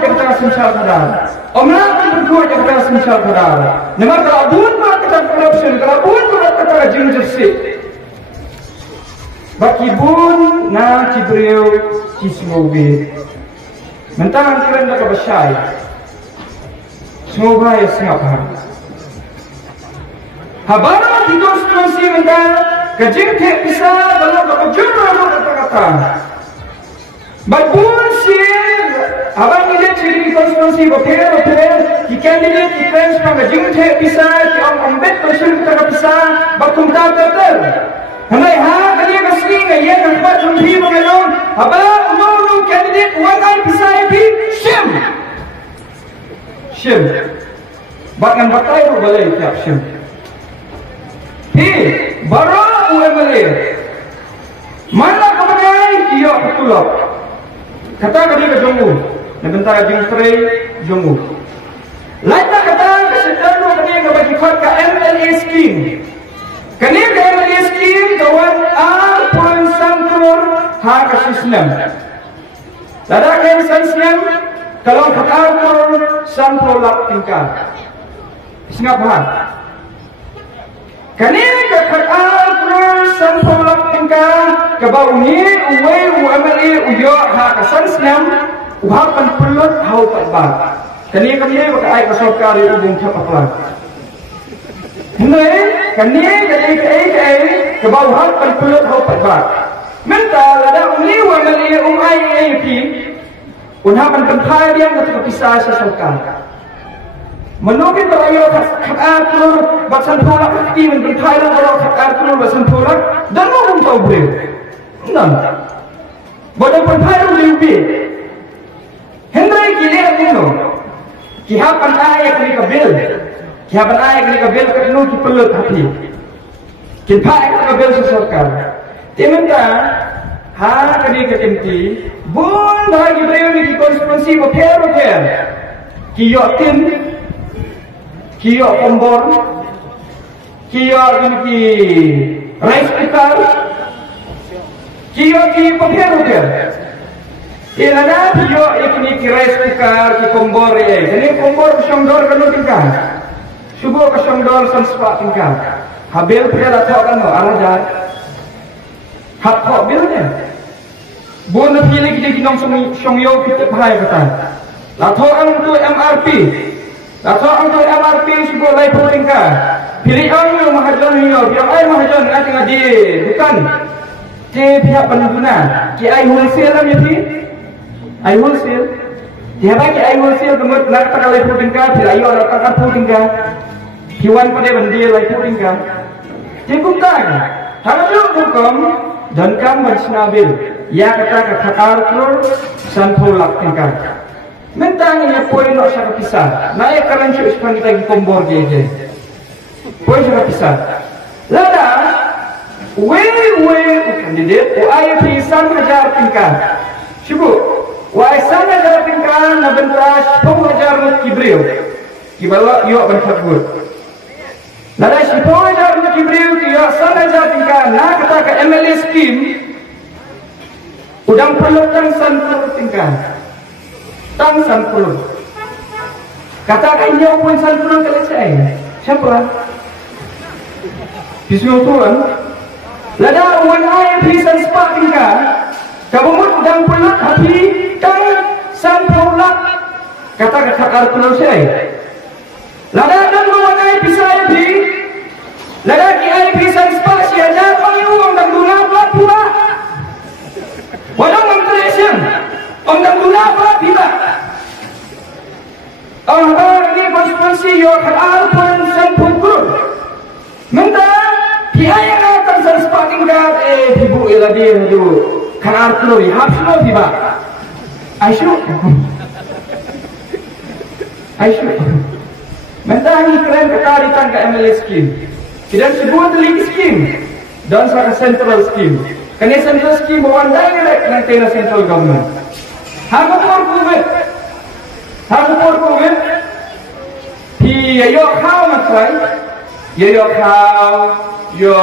berkuat kita semcal kadar. Omlah berkuat kita semcal kadar. Nama kalau buat kita corruption, kalau buat kita censorship. Baki bun na kibreu kismobe. Mentang keren dah kebersai. Semoga ya sengapa. Habara di konstitusi mentang kejeng tak bisa kalau kejurah kata-kata. Babun sih, abang ini ciri konstitusi betul, di kandidat di French pangga jeng tak bisa, di ombet konstitusi tak bisa, batung tak betul. Hendak kali kesini ngaya tempat jumpi mengelong, abang mau kandidat wangai bisa lebih shim, bahkan batai tu boleh tiap shim. Baru UMLA, mana kemudian dia bertolak. Kata kali ke Jonggu, sebentar jeng tray Jonggu. Lainnya kata kesedaran kali ke bagi kot ke MLA scheme. Kali ke MLA scheme kawan R.1 crore hak sistem. Ada kan sistem kalau kata crore 1 lakh tingkat. Singapura. Kali ke kata crore 1 lakh tingkat. Kebau ni, uwe, UMLA, uyo, hak sistem, uhapan pelut, hau patbat. Kani kami baka ay kasokar yung ubong tapaplan. Hindi, kani kebau uhapan pelut, hau patbat. Mental, ada uni, UMLA, AAP, uhapan penthai dia ketika pisah sa sokar. Menukit berayo kakatur, batsan pulak, iman penthai lang berayo kakatur, batsan pulak, dan mo tahu beliau. Enam, bodoh penthai lebih. Hendrai kini aku, kihapan ayat kini kabil, kihapan ayat kini kabil kerana kipelut hati. Kita ayat kabil sesorkan. Tiada, ha kini ketimti, bun bagi beliau ni konstitusi berper, kiyok tim, kiyok kompor, kiyok ini rice cooker. Kio ki berper. Ilana kio ikni rice cooker ki kompor ye. Ini kompor kesyongdor kanu tingkah. Subuh kesyongdor sanspa tingkah. Habil pria atau kan no araja. Hak kok bilnya. Bon pilih kita kinong syongyo kita bahaya kata. Lato ang tu MRP. Lato ang tu MRP subuh lai tingkah. Pilih ang yo mahajon yo. Biar ay mahajon nanti ngadi bukan. Ke pihak pengguna, ke ai wholesale lah jadi, ai wholesale. Dia bagi ai wholesale kemudian nak pada level tingkat, bila ayo orang tak level tingkat, kiwan pada benda level tingkat. Dia bukan, harus hukum dan kam bersenabil. Ya kata kekakar klor sanpulak tingkat. Mentang ini poin nak saya pisah. Naik kerana cuci kita kompor je. Poin saya pisah. Lada. Kandidat UIP 1,000 tingkat. Cuba, UIP 1,000 tingkat na bentas 10,000 kibril. Kibawa yo bentak good. Nada 10,000 kibril yo 1,000 tingkat na kata ke MLA scheme. Udang perlukan 1 tingkat. Tang 1. Katakan yo pun 1 kali saya. Siapa? Bismillah Tuhan. Lada wanai pisan spak tinggal. Kabumut udang pelut hati kang san pulak. Kata artikel saya. Lada dan wanai pisai di. Lada ki ai pisan spak siaja pangyu dan guna pula pula. Walau mentresen. Dan guna pula tiba. Ini konstitusi yo khal pun san pukul. Mentang Kaya yang akan saya sepakin kat ibu lagi itu kan artikel habis lo tiba. Aisyuk. Mentang keren ketarikan ke MLA scheme. Tidak sebuah telik scheme dan sebagai central scheme. Kerana central scheme bawa direct nanti na central government. Hamupur kuwit. Yo kau masai. Yo kau. Yo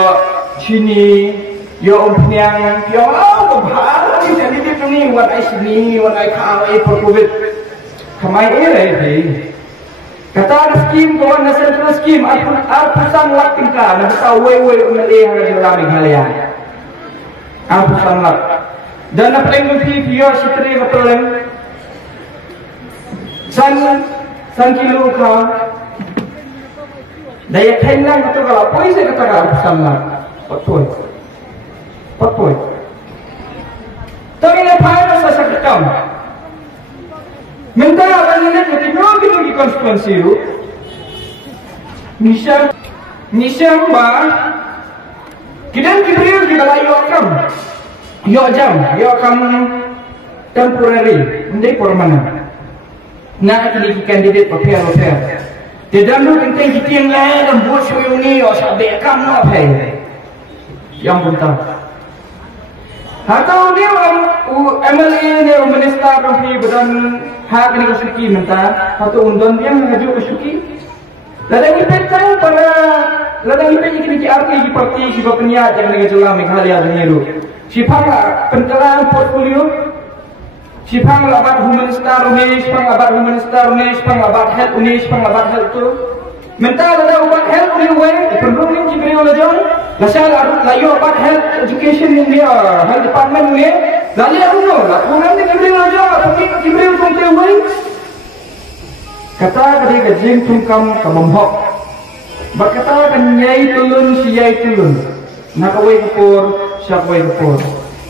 sini, yo bahar jadi dia ni wan ai sini, wan ai kau ai perkuit. kamay ere kata ada skim kawan na central skim arpusan lak tingka na beta way umeli hang rami halian arpusan lak dan na paling mesti via sitri betulan san kilo ka daya thailand betul kalau poin saya kata arpusan lak potpoy tapi na phai sa sakam minta apa ni nak di konstituensi itu misal ba kidan kibril kita yo kam temporary menjadi permanen nak jadi kandidat papian tidak lu penting kita yang lain buat show ini o sabe kam no apa yang penting atau dia MLA ni minister ramai badan hak ni kesuki minta atau undang dia mengajuk kesuki ladang ipet tahu para ladang ipet ini arti di parti si bapenya yang negara Jawa Meghalaya dulu sipang pentelan portfolio sipang labat minister unis sipang labat health tu minta ladang ubat health ni perlu ni cibri oleh John Lasal layu apa health education ni health department ni lalu aku orang ni kibri aja pergi kibri untuk tewi kata kali kajing tungkam kamamhok berkata kenyai tulun siyai tulun nakawai kupur syakwai kupur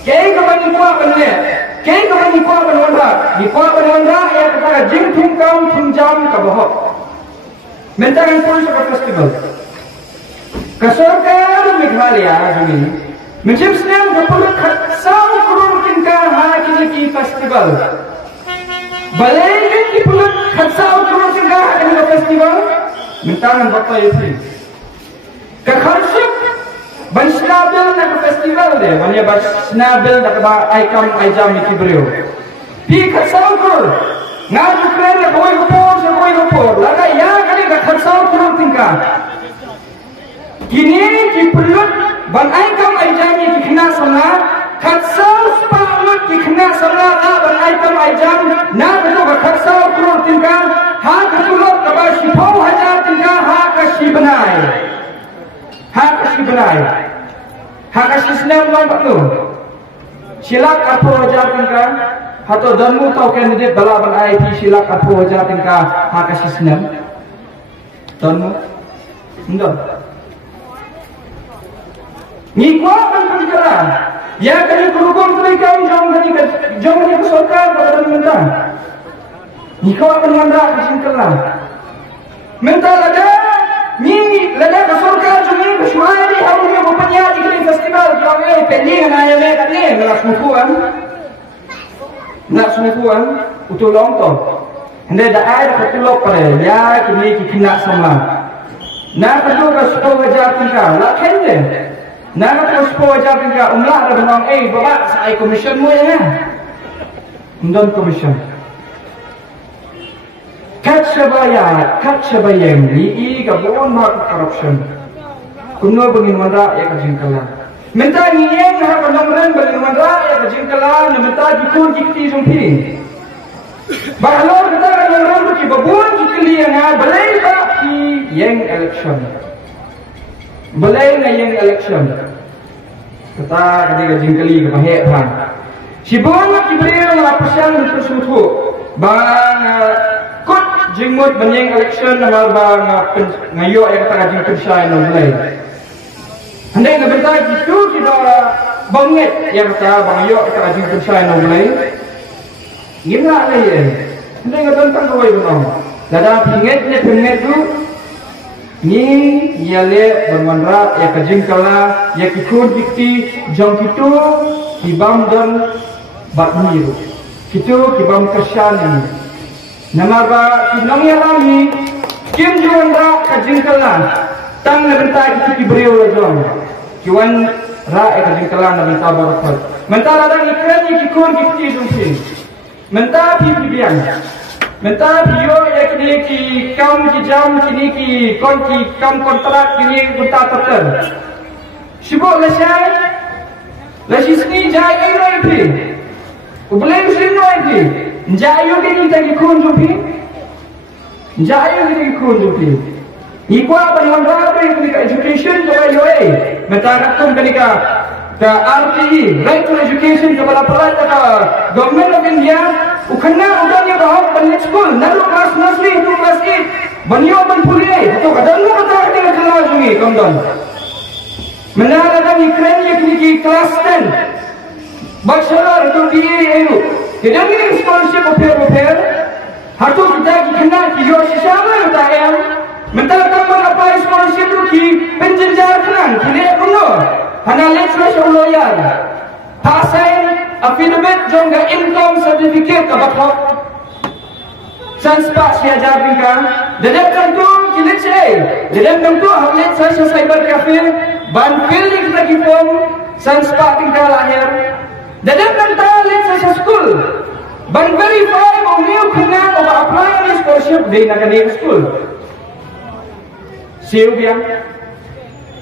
kaya kapan ikua benar kaya kapan ikua benar ya kata kajing tungkam tunjam kamamhok mentangan pun sekat festival Kesorkan Meghalaya ini macam senang berpuluh sang kurung tingkah hari ini festival. Balai ini puluh sang kurung tingkah hari ini festival. Mentangan bapa itu. Kekhawsib bersnabil nak festival deh. Banyak bersnabil nak aikam aijam itu beliau. Di sang kurung ngaju keren nak koi kupur. Laga ya kali kekhawsib kurung tingkah. Kini dipelut banai kam aijam dikena sana katsau sepalut dikena sana banai kam aijam na betul katsau kurur tingkah ha ketulok kabar sipau hajar tingkah ha kasi benai ha kasi senam tuan pak tu silak apa hajar tingkah atau danmu tahu kandidat bala banai silak apa hajar tingkah ha kasi senam danmu enggak Nikwa kan penjara. Ya kami kurukun mereka jom ni kesorkan pada mentah. Nikwa kan mandra kesingkalan. Mentah lada kesorkan jom ni kesuai ni harusnya bapanya di festival jom ni pending na ya kan ni nak sunuan utul longto. Hendak dah air ketulok pada ya kini kena sama. Nak kedua kesuai wajar tingkah. Lakin deh. Nak puspo aja tinggal umlah ada benang bapak saya komisen mu ya undang komisen kat sebayang ni gabon market corruption kuno bengin mandra ya kajingkalan minta ngiyeng ha penamran bengin mandra ya kajingkalan minta dikur dikti sumpi bahalor kita penamran ki babun dikli yang balai ba ki yang election balai na yang election kata ketika jingkeli ke bahaya kan si bongat diberi lapisan tersutu bang kut jingmut benyeng election nama bang ngayo yang kata jingkel syai no mulai andai ngebentar gitu kita banget yang kata bang ngayo kata jingkel syai no mulai gimana lah ya andai ngebentar kawai benang dada pinget tu ni yale bermandra ya kajingkala ya kikun dikti jong kitu kibam dan bakmiru kitu kibam kesyani namaba kinong yarami kim juandra kajingkala tang nabenta kitu kibrio jong kiwan ra ya kajingkala nabenta barakat mentara dang ikran kikun dikti dungsin menta pipian Mentah bio ya kini ki kam ki jam kini ki kam kontrak kini bunta terter. Sibuk lesi sini jaya lagi. Ubelai sini lagi. Jaya kini tak ikut jupi. Jaya kita ikut juga. Ikut penuan rapi ketika education kepada UA. Mentara tum ketika ke RTE, Right to Education kepada pelat ke Government of India. Ukana udahnya bahwa penuh school. Nalu kelas nursery itu kelas 8. Banyak berpulih. Atau kadang lu kata kita kenal sungai kawan. Menara Ukraine kini kelas 10. Bachelor atau BA itu. Kita ni scholarship upper. Hatu kita kena kiyo sisama kita yang mentara tambah apa scholarship tu ki penjenjar kenan kini puno. Hana lecturer lawyer. Pasain affidavit jongga income certificate kabatok. Sanspa siya jabing ka. Dadap tentu kilit siya. Dadap tentu hawlit sa cyber cafe. Ban feeling kita kipom. Sanspa tingkah lahir. Dadap tentu lit sa school. Ban verify mau niyo kena o apply ni scholarship di nakani school. Siyo biang.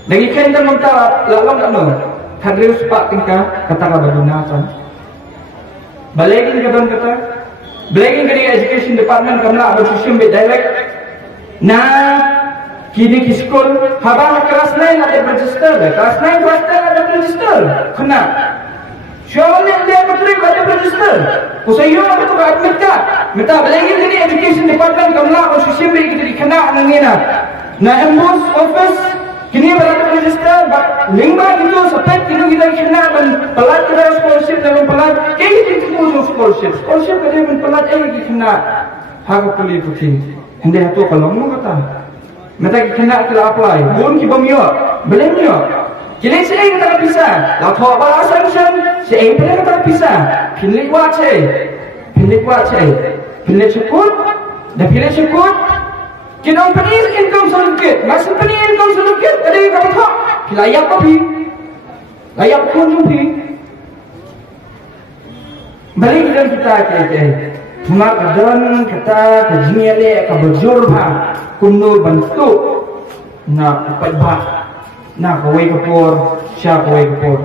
Lagi kena mentara lalang ano. Kadrius pak tingkah kata kabadunasan. Balikin ka doon kata. Balikin ka di education department kamla bersisyon be direct. Na kini ki school habang kelas 9 ada register. Kelas 9 kelas 10 ada register. Kena. Syawalnya dia betul ada register. Usayo apa tu admit ka. Minta balikin ka di education department kamla bersisyon be kita dikena nangina. Na embus office kini berada register, lingba itu sepet itu kita kena pelat kita scholarship dalam pelat, kayak itu pun scholarship kita pelat kita kena hak kulit itu, hendak tu kalau mau kata, mereka kena kita apply, pun kita mio, belum mio, kini saya kita bisa, lalu apa assumption, saya kita bisa, pilih cukup, dah pilih cukup. Kita punya income sedikit, masih punya income sedikit. Ada yang kata, layak kopi, layak konsumsi. Balik kita ke, cuma kadang kata kejinya le, kabujur ha, kuno bentuk, nak pebat, nak kawai kapur, siapa kawai kapur.